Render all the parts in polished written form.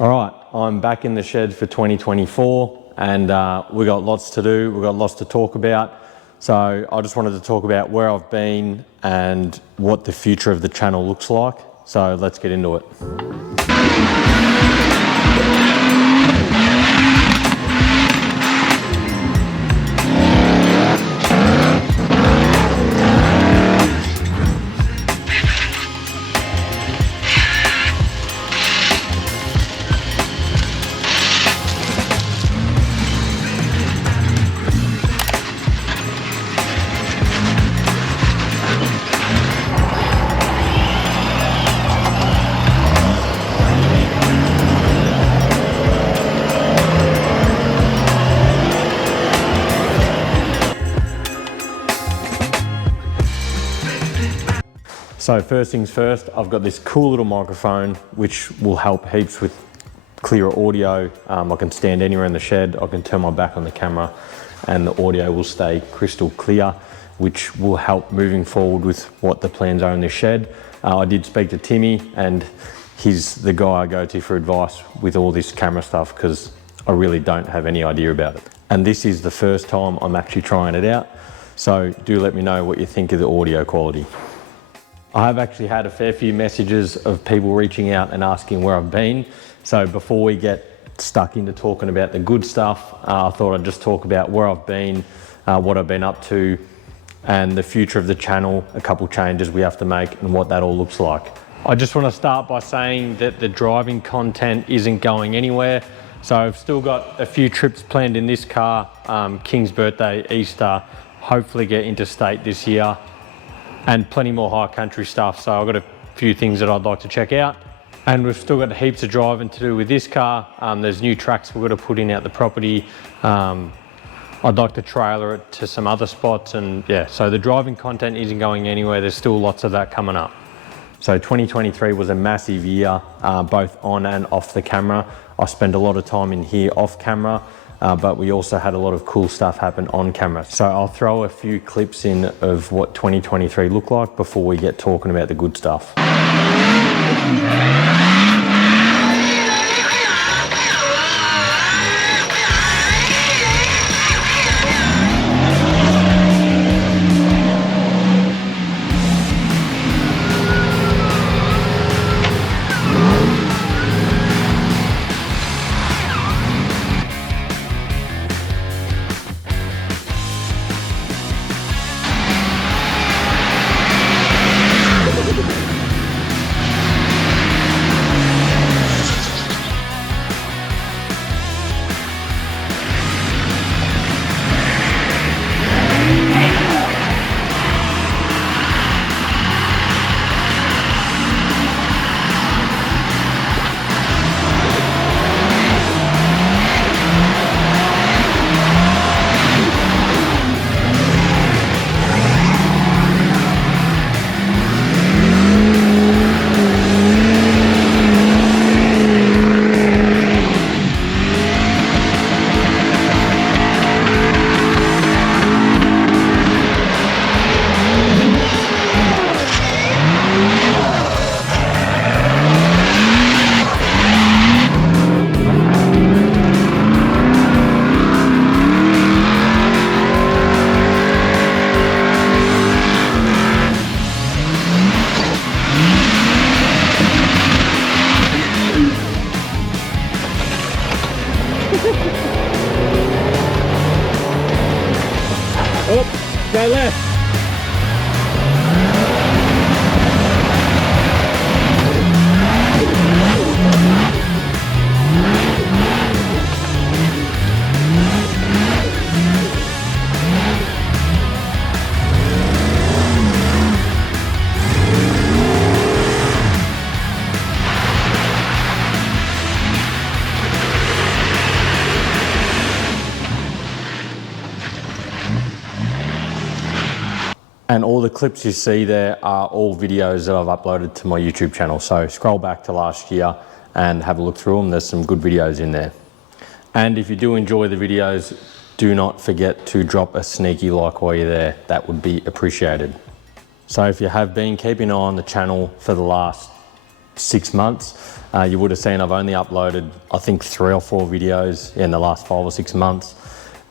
All right, I'm back in the shed for 2024 and we got lots to do, we've got lots to talk about. So I just wanted to talk about where I've been and what the future of the channel looks like. So let's get into it. So first things first, I've got this cool little microphone which will help heaps with clearer audio. I can stand anywhere in the shed, I can turn my back on the camera and the audio will stay crystal clear, which will help moving forward with what the plans are in the shed. I did speak to Timmy and he's the guy I go to for advice with all this camera stuff because I really don't have any idea about it. And this is the first time I'm actually trying it out. So do let me know what you think of the audio quality. I have actually had a fair few messages of people reaching out and asking where I've been. So before we get stuck into talking about the good stuff, I thought I'd just talk about where I've been, what I've been up to, and the future of the channel, a couple changes we have to make and what that all looks like. I just want to start by saying that the driving content isn't going anywhere. So I've still got a few trips planned in this car, King's birthday, Easter, hopefully get interstate this year, and plenty more high country stuff. So I've got a few things that I'd like to check out. And we've still got heaps of driving to do with this car. There's new tracks we've got to put in out the property. I'd like to trailer it to some other spots, and yeah, so the driving content isn't going anywhere. There's still lots of that coming up. So 2023 was a massive year, both on and off the camera. I spent a lot of time in here off camera, but we also had a lot of cool stuff happen on camera. So I'll throw a few clips in of what 2023 looked like before we get talking about the good stuff. Oh, go left. And all the clips you see there are all videos that I've uploaded to my YouTube channel. So scroll back to last year and have a look through them. There's some good videos in there. And if you do enjoy the videos, do not forget to drop a sneaky like while you're there. That would be appreciated. So if you have been keeping an eye on the channel for the last 6 months. You would have seen I've only uploaded, I think, 3 or 4 videos in the last 5 or 6 months.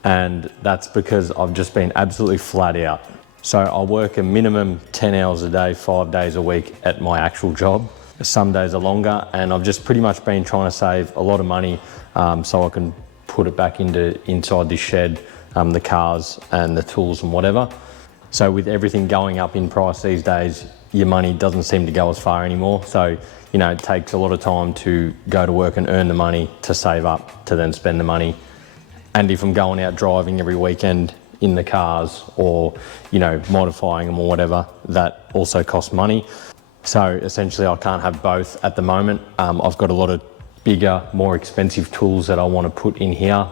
And that's because I've just been absolutely flat out. So I work a minimum 10 hours a day, 5 days a week at my actual job. Some days are longer, and I've just pretty much been trying to save a lot of money so I can put it back inside this shed, the cars and the tools and whatever. So with everything going up in price these days, your money doesn't seem to go as far anymore. So, you know, it takes a lot of time to go to work and earn the money to save up to then spend the money. And if I'm going out driving every weekend in the cars or, you know, modifying them or whatever, that also costs money. So essentially I can't have both at the moment. I've got a lot of bigger, more expensive tools that I want to put in here.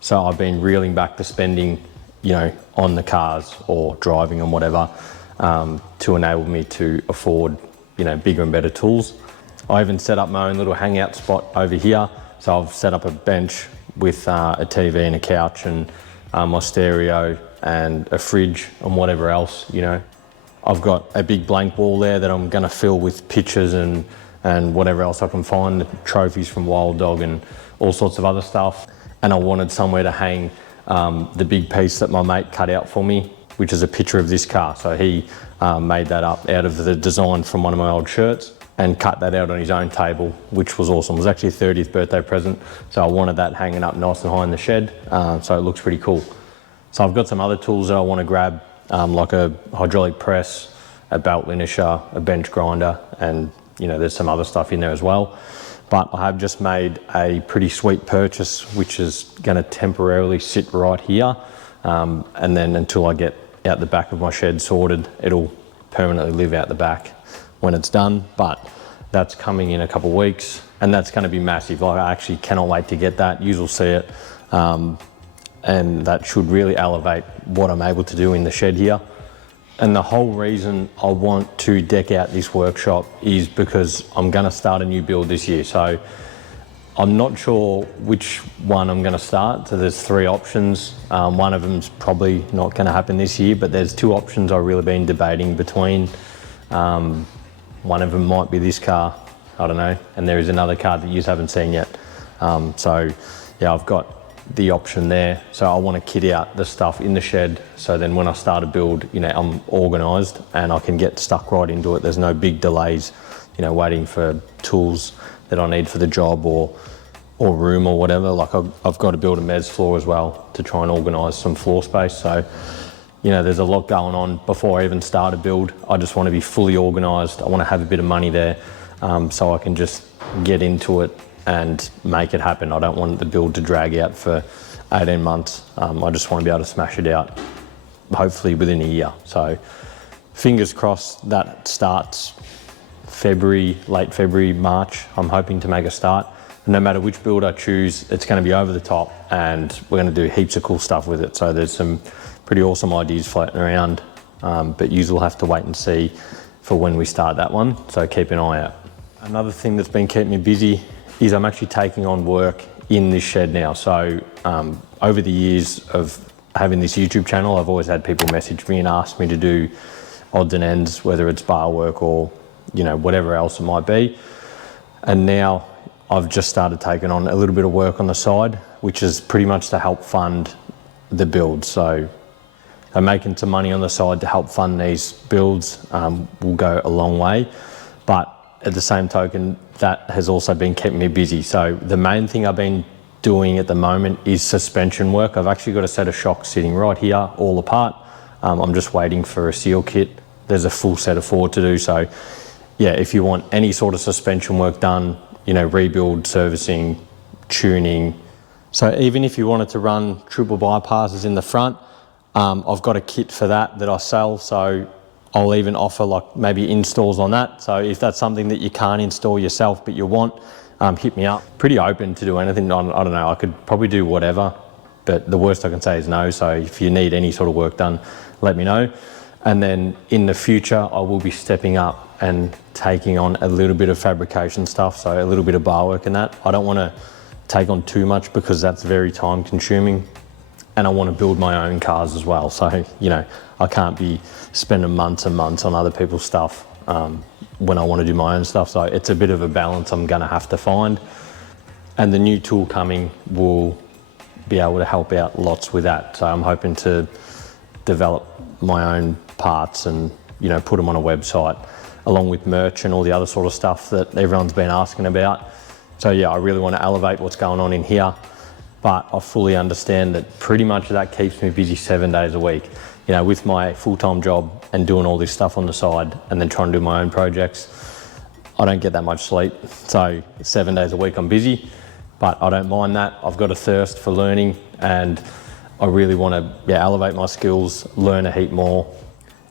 So I've been reeling back the spending, you know, on the cars or driving and whatever, to enable me to afford, you know, bigger and better tools. I even set up my own little hangout spot over here. So I've set up a bench with a TV and a couch and my stereo and a fridge and whatever else, you know. I've got a big blank wall there that I'm gonna fill with pictures and whatever else I can find, trophies from Wild Dog and all sorts of other stuff. And I wanted somewhere to hang the big piece that my mate cut out for me, which is a picture of this car. So he made that up out of the design from one of my old shirts and cut that out on his own table, which was awesome. It was actually a 30th birthday present. So I wanted that hanging up nice and high in the shed. So it looks pretty cool. So I've got some other tools that I wanna grab, like a hydraulic press, a belt linisher, a bench grinder, and you know, there's some other stuff in there as well. But I have just made a pretty sweet purchase, which is gonna temporarily sit right here. And then until I get out the back of my shed sorted, it'll permanently live out the back when it's done. But that's coming in a couple of weeks and that's gonna be massive. Like, I actually cannot wait to get that. You'll see it. And that should really elevate what I'm able to do in the shed here. And the whole reason I want to deck out this workshop is because I'm gonna start a new build this year. So I'm not sure which one I'm gonna start. So there's 3 options. One of them's probably not gonna happen this year, but there's 2 options I've really been debating between. One of them might be this car, I don't know. And there is another car that you haven't seen yet. So yeah, I've got the option there. So I want to kit out the stuff in the shed. So then when I start a build, you know, I'm organized and I can get stuck right into it. There's no big delays, you know, waiting for tools that I need for the job or room or whatever. Like I've got to build a mezz floor as well to try and organize some floor space. So, you know, there's a lot going on before I even start a build. I just want to be fully organized. I want to have a bit of money there, so I can just get into it and make it happen. I don't want the build to drag out for 18 months. I just want to be able to smash it out, hopefully within a year. So fingers crossed that starts February, late February, March. I'm hoping to make a start. And no matter which build I choose, it's going to be over the top and we're going to do heaps of cool stuff with it. So there's some pretty awesome ideas floating around, but you will have to wait and see for when we start that one. So keep an eye out. Another thing that's been keeping me busy is I'm actually taking on work in this shed now. So over the years of having this YouTube channel, I've always had people message me and ask me to do odds and ends, whether it's bar work or, you know, whatever else it might be. And now I've just started taking on a little bit of work on the side, which is pretty much to help fund the build. So I'm making some money on the side to help fund these builds will go a long way. But at the same token, that has also been keeping me busy. So the main thing I've been doing at the moment is suspension work. I've actually got a set of shocks sitting right here, all apart. I'm just waiting for a seal kit. There's a full set of 4 to do. So yeah, if you want any sort of suspension work done, you know, rebuild, servicing, tuning. So even if you wanted to run triple bypasses in the front, I've got a kit for that I sell. So I'll even offer like maybe installs on that. So if that's something that you can't install yourself but you want, hit me up. Pretty open to do anything. I don't know, I could probably do whatever, but the worst I can say is no. So if you need any sort of work done, let me know. And then in the future, I will be stepping up and taking on a little bit of fabrication stuff. So a little bit of bar work and that. I don't want to take on too much because that's very time consuming. And I want to build my own cars as well. So, you know, I can't be spending months and months on other people's stuff. when I want to do my own stuff. So it's a bit of a balance I'm going to have to find. And the new tool coming will be able to help out lots with that. So I'm hoping to develop my own parts and, you know, put them on a website along with merch and all the other sort of stuff that everyone's been asking about. So yeah, I really want to elevate what's going on in here, but I fully understand that pretty much that keeps me busy 7 days a week. You know, with my full-time job and doing all this stuff on the side and then trying to do my own projects, I don't get that much sleep. So 7 days a week I'm busy, but I don't mind that. I've got a thirst for learning and I really want to elevate my skills, learn a heap more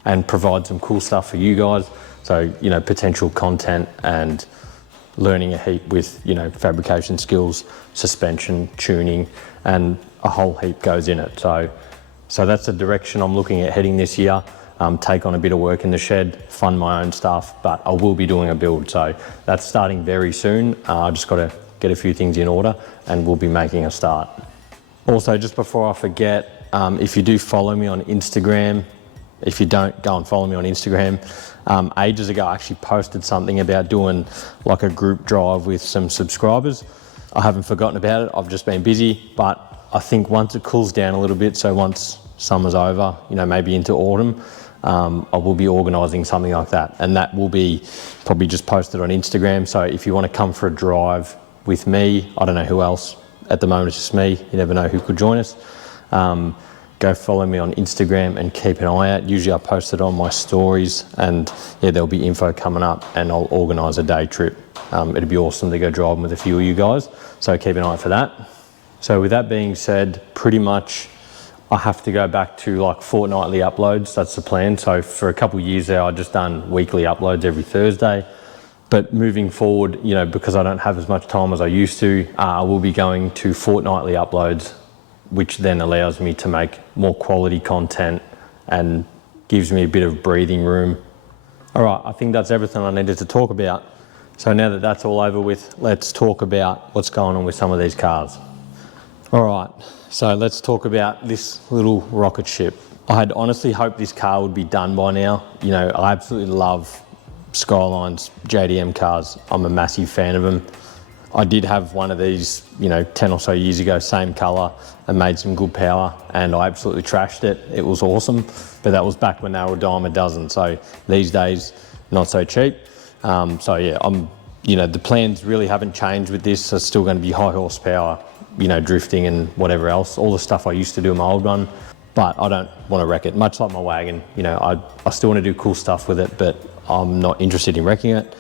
and provide some cool stuff for you guys. So, you know, potential content and learning a heap with, you know, fabrication skills, suspension, tuning, and a whole heap goes in it. So that's the direction I'm looking at heading this year. Take on a bit of work in the shed, fund my own stuff, but I will be doing a build. So that's starting very soon. I just got to get a few things in order and we'll be making a start. Also, just before I forget, if you do follow me on Instagram, if you don't, go and follow me on Instagram. Ages ago, I actually posted something about doing like a group drive with some subscribers. I haven't forgotten about it. I've just been busy, but I think once it cools down a little bit, so once summer's over, you know, maybe into autumn, I will be organising something like that. And that will be probably just posted on Instagram. So if you want to come for a drive with me, I don't know who else. At the moment, it's just me. You never know who could join us. Go follow me on Instagram and keep an eye out. Usually I post it on my stories and yeah, there'll be info coming up and I'll organise a day trip. It'd be awesome to go driving with a few of you guys. So keep an eye out for that. So with that being said, pretty much I have to go back to like fortnightly uploads. That's the plan. So for a couple of years there, I've just done weekly uploads every Thursday. But moving forward, you know, because I don't have as much time as I used to, I will be going to fortnightly uploads, which then allows me to make more quality content and gives me a bit of breathing room. All right, I think that's everything I needed to talk about. So now that that's all over with, let's talk about what's going on with some of these cars. All right, so let's talk about this little rocket ship. I had honestly hoped this car would be done by now. You know, I absolutely love Skyline's JDM cars. I'm a massive fan of them. I did have one of these, you know, 10 or so years ago, same colour, and made some good power, and I absolutely trashed it. It was awesome, but that was back when they were a dime a dozen. So these days, not so cheap. So yeah, you know, the plans really haven't changed with this. It's still going to be high horsepower, you know, drifting and whatever else, all the stuff I used to do in my old one, but I don't want to wreck it. Much like my wagon, you know, I still want to do cool stuff with it, but I'm not interested in wrecking it.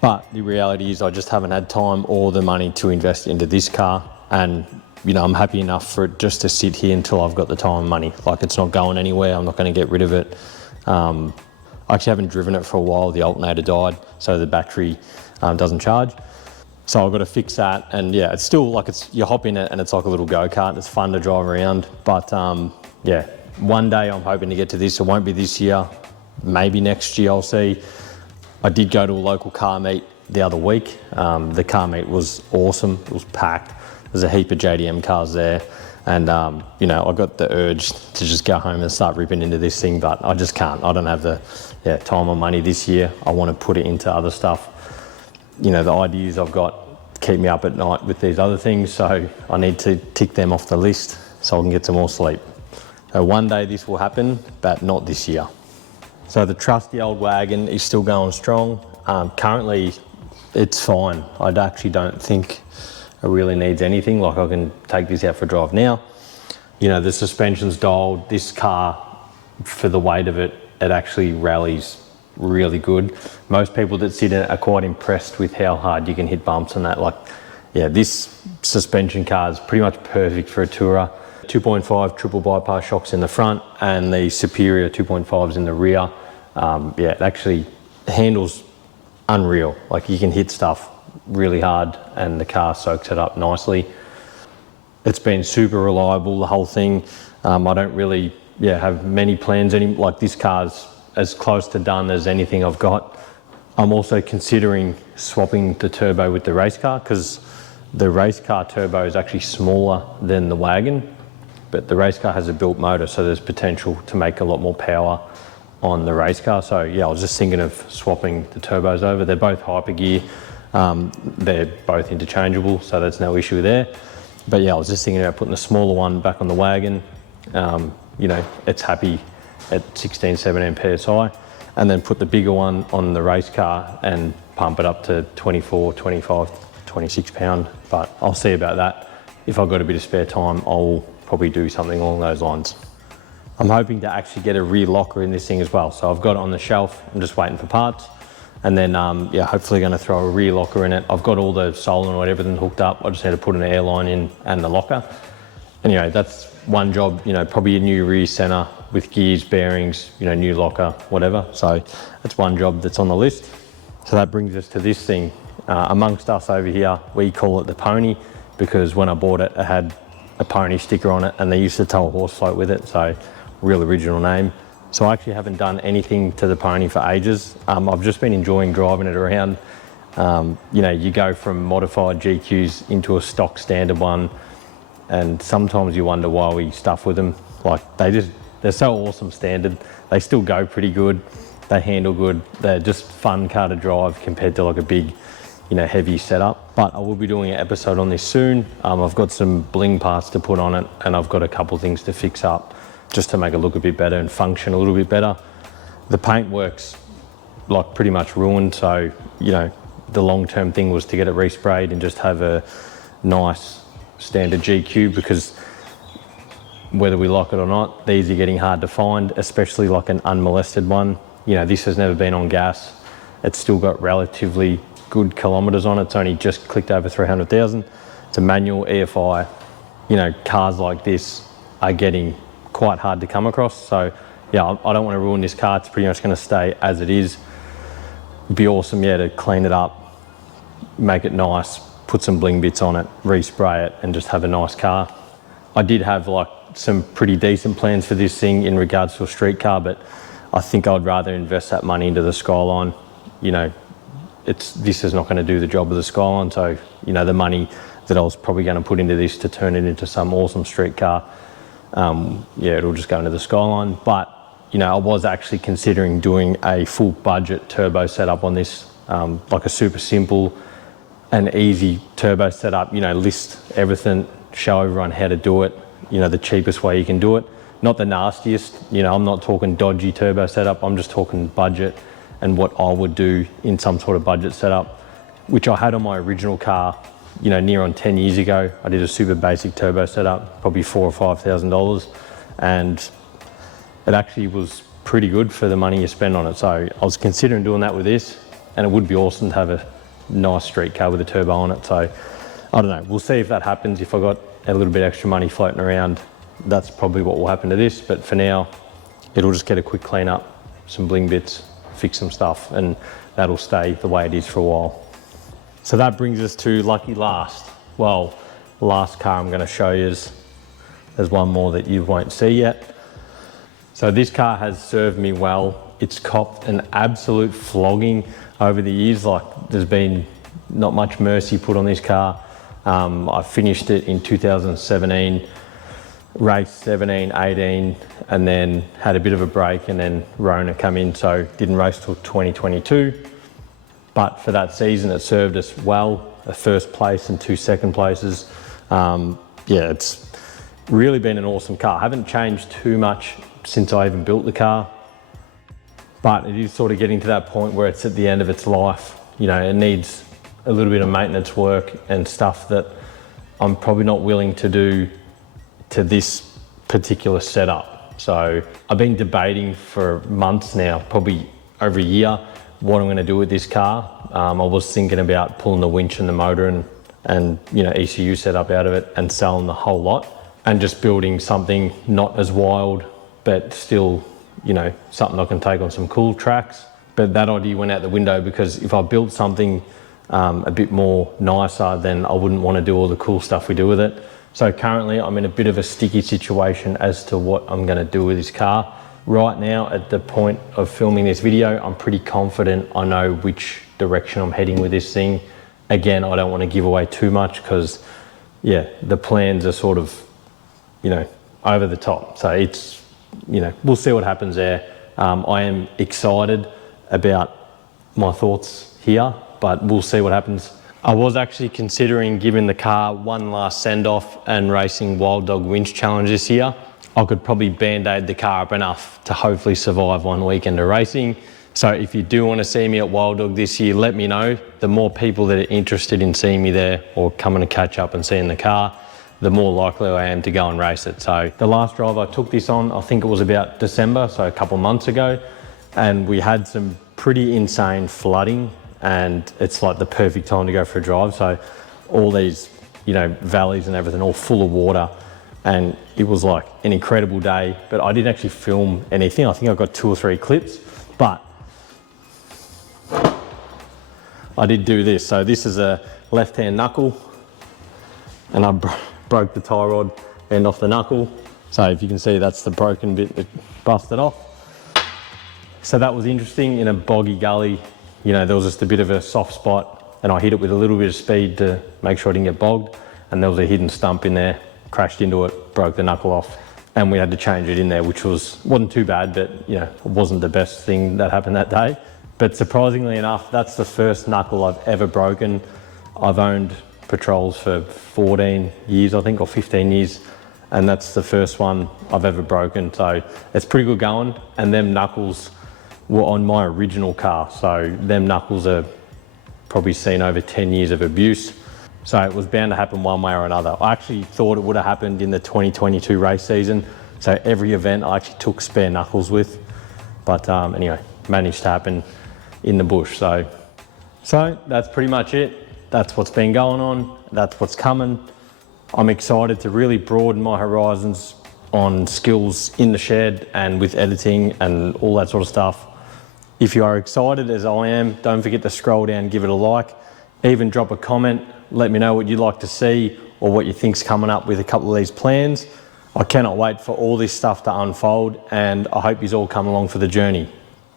But the reality is I just haven't had time or the money to invest into this car. And, you know, I'm happy enough for it just to sit here until I've got the time and money. Like, it's not going anywhere. I'm not going to get rid of it. I actually haven't driven it for a while. The alternator died, so the battery doesn't charge. So I've got to fix that. And yeah, it's still like, you hop in it and it's like a little go-kart. It's fun to drive around. But yeah, one day I'm hoping to get to this. It won't be this year. Maybe next year, I'll see. I did go to a local car meet the other week. The car meet was awesome. It was packed. There's a heap of JDM cars there. And, you know, I got the urge to just go home and start ripping into this thing, but I just can't. I don't have the time or money this year. I want to put it into other stuff. You know, the ideas I've got keep me up at night with these other things, so I need to tick them off the list so I can get some more sleep. So one day this will happen, but not this year. So the trusty old wagon is still going strong. Currently, it's fine. I actually don't think it really needs anything. Like, I can take this out for a drive now. You know, the suspension's dialed. This car, for the weight of it, it actually rallies really good. Most people that sit in it are quite impressed with how hard you can hit bumps and that. Like, yeah, this suspension car is pretty much perfect for a tourer. 2.5 triple bypass shocks in the front and the superior 2.5s in the rear. Yeah, it actually handles unreal. Like, you can hit stuff really hard and the car soaks it up nicely. It's been super reliable, the whole thing. I don't really have many plans. Like, this car's as close to done as anything I've got. I'm also considering swapping the turbo with the race car, because the race car turbo is actually smaller than the wagon, but the race car has a built motor, so there's potential to make a lot more power, on the race car. So yeah, I was just thinking of swapping the turbos over. They're both hyper gear. They're both interchangeable, so there's no issue there. But yeah, I was just thinking about putting the smaller one back on the Wagon. You know, it's happy at 16, 17 PSI, and then put the bigger one on the race car and pump it up to 24, 25, 26 pound. But I'll see about that. If I've got a bit of spare time, I'll probably do something along those lines. I'm hoping to actually get a rear locker in this thing as well. So I've got it on the shelf, I'm just waiting for parts. And then, yeah, hopefully gonna throw a rear locker in it. I've got all the solenoid, everything hooked up. I just need to put an airline in and the locker. Anyway, that's one job, you know, probably a new rear center with gears, bearings, you know, new locker, whatever. So that's one job that's on the list. So that brings us to this thing. Amongst us over here, we call it the pony, because when I bought it, it had a pony sticker on it and they used to tow a horse float with it. So real original name. So I actually haven't done anything to the pony for ages. I've just been enjoying driving it around. You know, you go from modified GQs into a stock standard one, and sometimes you wonder why we stuff with them. Like they're so awesome standard. They still go pretty good. They handle good. They're just fun car to drive compared to like a big, you know, heavy setup. But I will be doing an episode on this soon. I've got some bling parts to put on it, and I've got a couple things to fix up just to make it look a bit better and function a little bit better. The paintwork's like pretty much ruined, so you know, the long-term thing was to get it resprayed and just have a nice standard GQ, because whether we like it or not, these are getting hard to find, especially like an unmolested one. You know, this has never been on gas. It's still got relatively good kilometers on it. It's only just clicked over 300,000. It's a manual EFI. You know, cars like this are getting quite hard to come across. So yeah, I don't want to ruin this car. It's pretty much going to stay as it is. It'd be awesome, yeah, to clean it up, make it nice, put some bling bits on it, respray it, and just have a nice car. I did have like some pretty decent plans for this thing in regards to a street car, but I think I'd rather invest that money into the Skyline. You know, this is not going to do the job of the Skyline. So, you know, the money that I was probably going to put into this to turn it into some awesome street car, yeah, it'll just go into the Skyline. But, you know, I was actually considering doing a full budget turbo setup on this, like a super simple and easy turbo setup, you know, list everything, show everyone how to do it, you know, the cheapest way you can do it. Not the nastiest, you know, I'm not talking dodgy turbo setup, I'm just talking budget and what I would do in some sort of budget setup, which I had on my original car, you know, near on 10 years ago. I did a super basic turbo setup, probably $4,000 or $5,000, and it actually was pretty good for the money you spend on it. So I was considering doing that with this, and it would be awesome to have a nice street car with a turbo on it. So I don't know, we'll see if that happens. If I got a little bit extra money floating around, that's probably what will happen to this. But for now, it'll just get a quick clean up, some bling bits, fix some stuff, and that'll stay the way it is for a while. So that brings us to lucky last. Well, the last car I'm going to show you is, there's one more that you won't see yet. So this car has served me well. It's copped an absolute flogging over the years. Like, there's been not much mercy put on this car. I finished it in 2017, raced 17, 18, and then had a bit of a break, and then Rona come in, so didn't race till 2022. But for that season, it served us well, a first place and 2 second places. Yeah, it's really been an awesome car. I haven't changed too much since I even built the car, but it is sort of getting to that point where it's at the end of its life. You know, it needs a little bit of maintenance work and stuff that I'm probably not willing to do to this particular setup. So I've been debating for months now, probably over a year, what I'm going to do with this car. I was thinking about pulling the winch and the motor and you know, ECU setup out of it and selling the whole lot, and just building something not as wild, but still, you know, something I can take on some cool tracks. But that idea went out the window, because if I built something a bit more nicer, then I wouldn't want to do all the cool stuff we do with it. So currently I'm in a bit of a sticky situation as to what I'm going to do with this car. Right now, at the point of filming this video, I'm pretty confident I know which direction I'm heading with this thing. Again, I don't want to give away too much, because yeah, the plans are sort of, you know, over the top. So it's, you know, we'll see what happens there. I am excited about my thoughts here, but we'll see what happens. I was actually considering giving the car one last send-off and racing Wild Dog Winch Challenge this year. I could probably band-aid the car up enough to hopefully survive one weekend of racing. So if you do want to see me at Wild Dog this year, let me know. The more people that are interested in seeing me there or coming to catch up and seeing the car, the more likely I am to go and race it. So the last drive I took this on, I think it was about December, so a couple of months ago, and we had some pretty insane flooding, and it's like the perfect time to go for a drive. So all these, you know, valleys and everything all full of water, and it was like an incredible day, but I didn't actually film anything. I think I got 2 or 3 clips, but I did do this. So this is a left-hand knuckle, and I broke the tie rod end off the knuckle. So if you can see, that's the broken bit that busted off. So that was interesting in a boggy gully. You know, there was just a bit of a soft spot, and I hit it with a little bit of speed to make sure I didn't get bogged. And there was a hidden stump in there, crashed into it, broke the knuckle off, and we had to change it in there, which wasn't too bad, but you know, it wasn't the best thing that happened that day. But surprisingly enough, that's the first knuckle I've ever broken. I've owned Patrols for 14 years, I think, or 15 years. And that's the first one I've ever broken. So it's pretty good going. And them knuckles were on my original car. So them knuckles are probably seen over 10 years of abuse. So it was bound to happen one way or another. I actually thought it would have happened in the 2022 race season. So every event I actually took spare knuckles with. But anyway, managed to happen in the bush. So that's pretty much it. That's what's been going on. That's what's coming. I'm excited to really broaden my horizons on skills in the shed and with editing and all that sort of stuff. If you are excited as I am, don't forget to scroll down, give it a like, even drop a comment. Let me know what you'd like to see or what you think's coming up with a couple of these plans. I cannot wait for all this stuff to unfold, and I hope you all come along for the journey.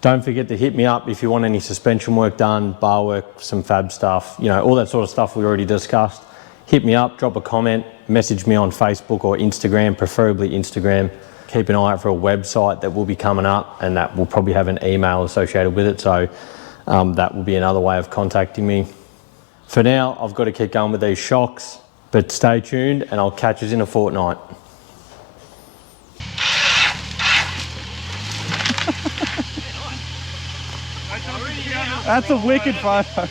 Don't forget to hit me up if you want any suspension work done, bar work, some fab stuff, you know, all that sort of stuff we already discussed. Hit me up, drop a comment, message me on Facebook or Instagram, preferably Instagram. Keep an eye out for a website that will be coming up, and that will probably have an email associated with it. So that will be another way of contacting me. For now, I've got to keep going with these shocks, but stay tuned and I'll catch us in a fortnight. That's a wicked photo.